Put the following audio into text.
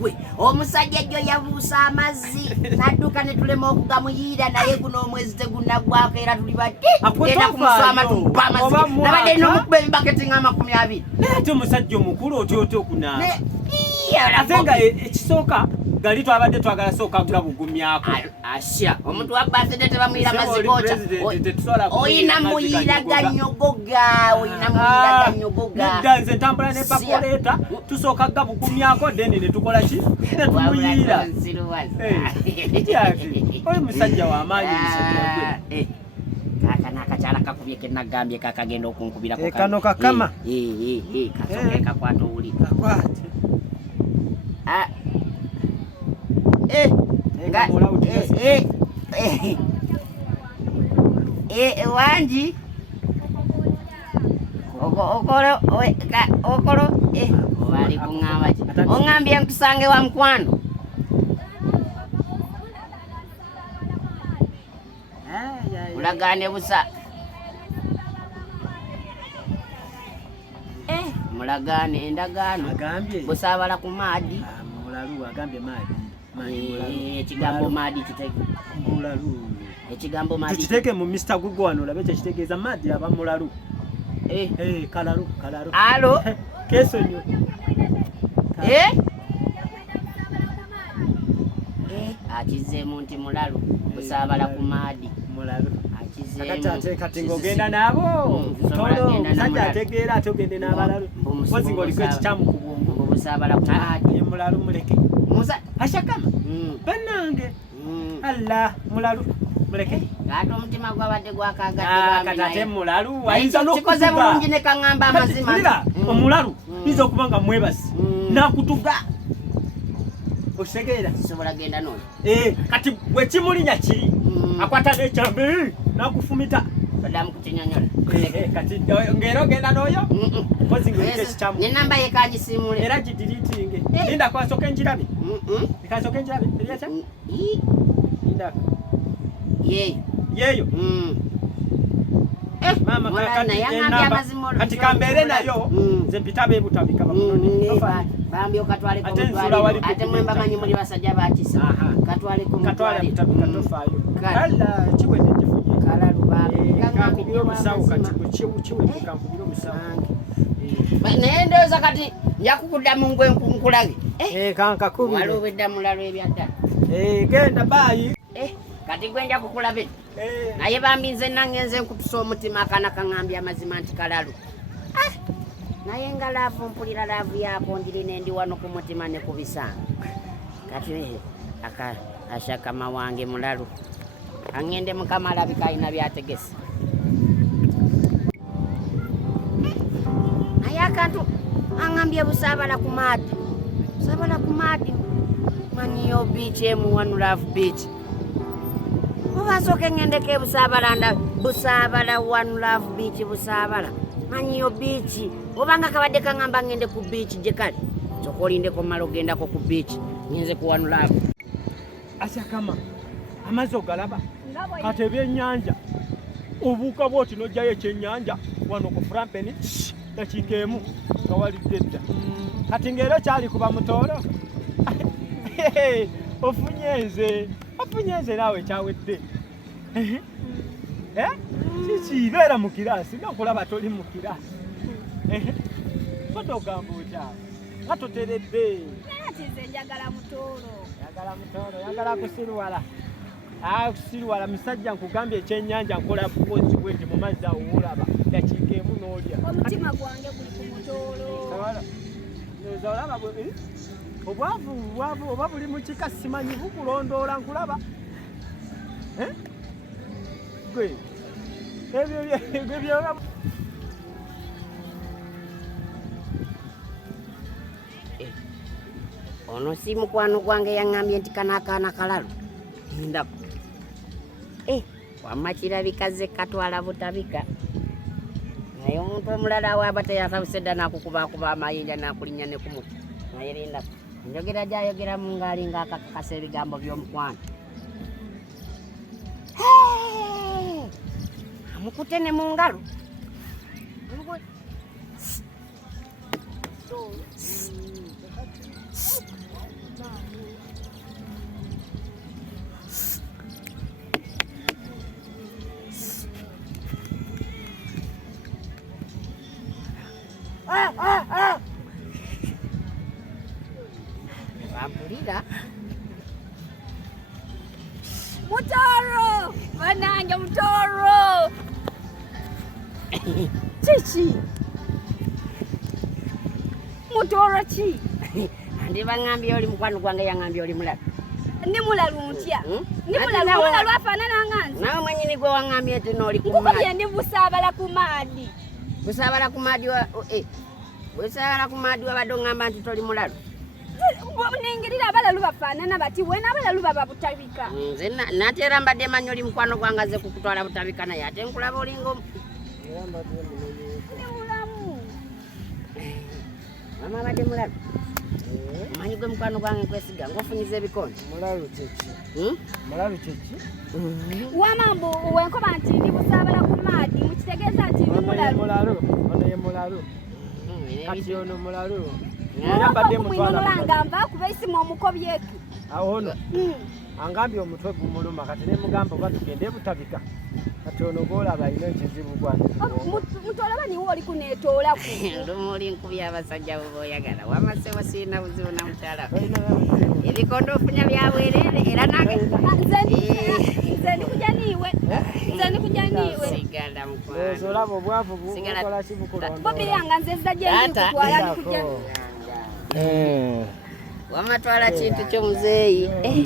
gwe omusajja jjo yabuusa amazzi nadduka ne tulema okugamuyiira naye guno omwezi tegunaggwako era tuli badde genda kumuswama tukuba amazzi nabadde nina omukuba ebibaketi nga 20 ate omusajja omukulu otyote okunaaba ate nga ekisooka gali twabadde twagala sooka gabugumyako asya omuntu wa basede tebamuyira mazzi goota oyina muyira ganyogoga nedda nze ntambula ne bakoleeta tusooka gabugumyako deni ne tukola ki ne tumuyiira oyo musajja w'amaanyi kaka nakakyala kakubye kenagambye kakagenda okunkubirako kano kakama kasooke kakwata owuli wanji okolo wali kuŋŋamba ki oŋŋambye nkusange wa mukwano mulagaane busa mulagaane endagaano busaabala ku maadi mulalu agambye maadi ekigambo maadi kitege ekigambo maadi tukiteeke mu Mr. Google wano olabe kyekitegeeza maadi aba mulalu kalalu alo kesonyo akizeemu nti mulalu busaabala ku maadi mulalu kati ng'ogenda nabo musajja ategeera ate ogende n'abalalu mpozi ng'oliko ekikyamu ku bwongo busaabala ku maadi mulalu muleke ashakama bannange alla mulalu muleke ate omutima gwabadde gwakaagadde ate mulalu ayinza kikoze bulungi ne kaŋŋamba amazima omulalu yinza okuba nga mwebasi nakutuga osegeera sobola genda nooyo kati bwe kimulinya kiri akwata n'ekyambe nakufumita badamu kukinyonyola kati ng'era ogenda n'oyo mpozi ng'oliko ekikyamu nenamba ye kagisiimule era gidiriitinge linda kwasoka enjirabe ikasoka enjirabe eryaca linda yeeyo mama kati kambeere nayo nze mpita beebutabika bambi okatwaleko ate mwemba manyi muli basajja bakisa katwaleko mutabika tofaayo kala kiwedde kifunye kankubira omusawo kati kiwedde kankubira omusawo naye ndowooza kati njakukuddamu ngwe nkulage kankakubire waliwo eddamulalo ebyaddala genda baayi kati gwe nja kukulabe naye bambi nze nangenze nkutusa omutima akaana kaŋŋambye amazima nti kalalu naye nga laavu mpulira laavu yaako ndirina endi wano ku mutima ne ku bisanga kati ashakama wange mulalu aŋŋende mukama alabika alina byategese naye akantu aŋŋambye busaabala ku maadi maniyo biici emu wanu laavu biici obasoke ŋŋendeko busaabala wanu laavu biici busaabala manyiyo biici obanga kabadde kaŋŋamba ŋŋende ku biici gye kale soka olindeko mala ogendako ku biici ŋŋenze kuwanulaavu asyakama amazzi ogalaba kati ebyennyanja obuuka bwoti n'ojjayo ekyennyanja wano ku Frampeni dakiika emu nga walidde edda kati ng'era okyali kuba mutoolo ofunye nze naawe kyawedde kiki beera mu kiraasi nokulaba toli mu kiraasi totogamba otyawo nga toteredde yagala kusirwala musajja nkugambye ekyennyanja nkola bukozi bweti mu mazzi awo olaba dakiika emu n'olya omutima gwange guli ku mutoolo olaba obwavu oba buli mu kika simanyi bukulondoola nkulaba gwe ebyo ono si mukwano gwange yaŋŋambye nti kana akaana kalalu ndako wamma kirabika ze katwala butabika naye omuntu omulala awaaba teyatabuse dda nakukubakuba amayinja nakulinnya ne kumuti naye lindako njogera gyayogeramu ngaali ngaakakakasa ebigambo by'omukwano amukute ne mu ngalo Wampulira. Mutoro! Banange mutoro! Chichi! Mutoro chi? Andi bangambye oli mukwano gwange yangambye oli mulalu. Ndi mulalu ntya? Ndi mulalu afaanana nganze. Nawe mwenyini gwe wangambye ati n'oli ku Nkukubye maadi. ndi busaabala ku maadi. Busaabala ku maadi busaabala ku maadi wabadde ongamba nti toli mulalu. Ningirira abalalu bafaanana bati wena abalalu baba butabika. Nze nateera mbadde manyi oli mukwano gwange aze kukutwala butabika naye ate nkulaba olinga Ndi mulamu. mama abadde mulalu. Manyi gwe mukwano gwange nkwesiga ng'ofunyiza ebikondo. Mulalu kyeki? Mulalu kyeki? Wamambu wenkoba nti ndi busaabala ku maadi mukitegeeza nti ndi mulalu. Ono ye mulalu. Kati ono mulalu. Mwinonolanga nva kuba isimu omukobyeki. Awo ono angambye omutwe gumuluma kati ne mugamba oba tugende butabika. Kati ono gw'olaba alina ekizibu gwange. Mutolaba niwe oli kuneetoolaku. Olumu oli nkubya abasajja bo b'oyagala wamasewa sirina buzibu na mukyala ebikondo ofunya bya bwereere era nange Nze ndikujja niiwe. sigala mukwano olaba obwavu bukola ki bukola Bobi yanga nze zza gye ndikutwala ndikujja. wamatwala kintu ky'omuzeeyi